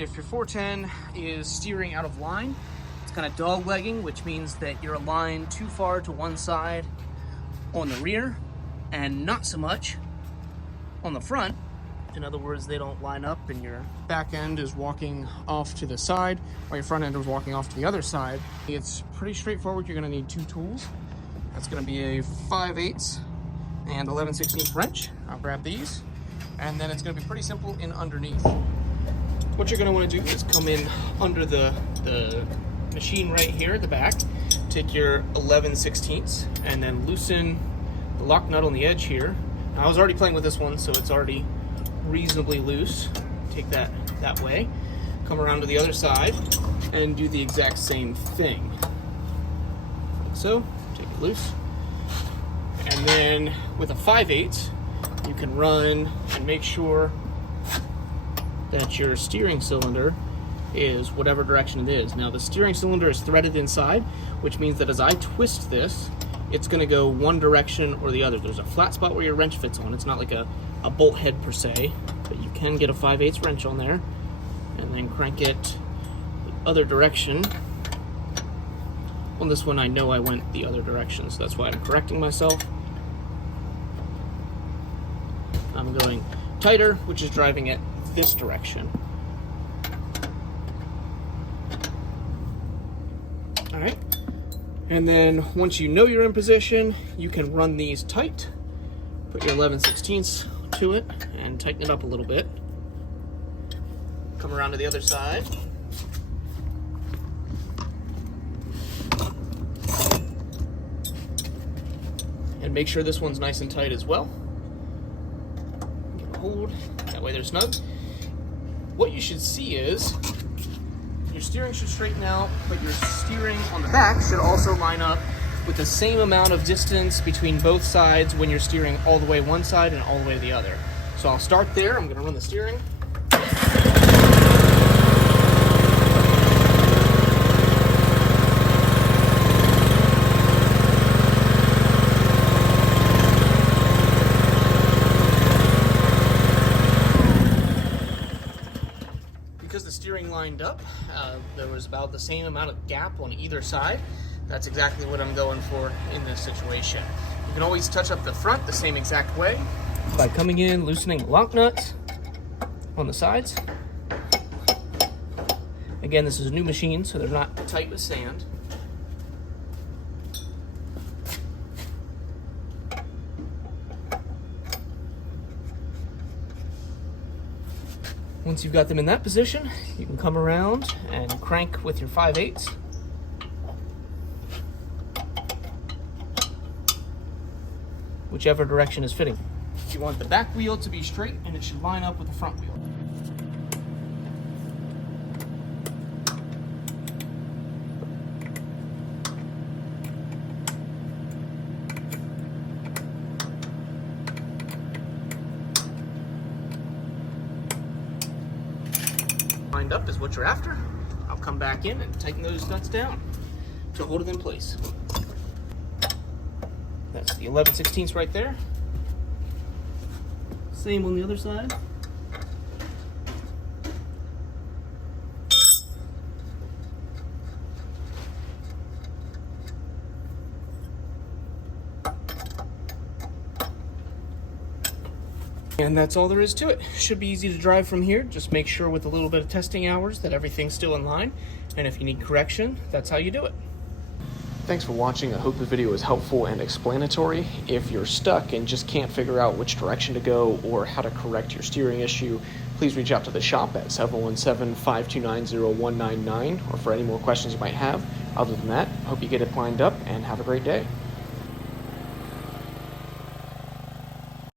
If your 410 is steering out of line, it's kind of dog-legging, which means that you're aligned too far to one side on the rear and not so much on the front. In other words, they don't line up and your back end is walking off to the side while your front end is walking off to the other side. It's pretty straightforward. You're going to need two tools. That's going to be a 5/8 and 11/16 wrench. I'll grab these. And then it's going to be pretty simple in underneath. What you're going to want to do is come in under the machine right here at the back, take your 11/16 and then loosen the lock nut on the edge here. Now, I was already playing with this one, so it's already reasonably loose. Take that way, come around to the other side and do the exact same thing. Like so, take it loose. And then with a 5/8, you can run and make sure that your steering cylinder is whatever direction it is. Now the steering cylinder is threaded inside, which means that as I twist this, it's gonna go one direction or the other. There's a flat spot where your wrench fits on. It's not like a bolt head per se, but you can get a 5/8 wrench on there and then crank it the other direction. On this one, I know I went the other direction, so that's why I'm correcting myself. I'm going tighter, which is driving it this direction. All right, and then once you know you're in position, you can run these tight, put your 11/16 to it and tighten it up a little bit. Come around to the other side. And make sure this one's nice and tight as well. Give it a hold, that way they're snug. What you should see is your steering should straighten out, but your steering on the back should also line up with the same amount of distance between both sides when you're steering all the way one side and all the way to the other. So I'll start there. I'm going to run the steering. Because the steering lined up, there was about the same amount of gap on either side. That's exactly what I'm going for in this situation. You can always touch up the front the same exact way by coming in, loosening the lock nuts on the sides. Again, this is a new machine, so they're not tight with sand. Once you've got them in that position, you can come around and crank with your 5/8. Whichever direction is fitting. You want the back wheel to be straight and it should line up with the front wheel. Lined up is what you're after. I'll come back in and tighten those nuts down to hold it in place. That's the 11/16 right there. Same on the other side. And that's all there is to it. Should be easy to drive from here. Just make sure with a little bit of testing hours that everything's still in line. And if you need correction, that's how you do it. Thanks for watching. I hope the video was helpful and explanatory. If you're stuck and just can't figure out which direction to go or how to correct your steering issue, please reach out to the shop at 717-529-0199 or for any more questions you might have. Other than that, I hope you get it lined up and have a great day.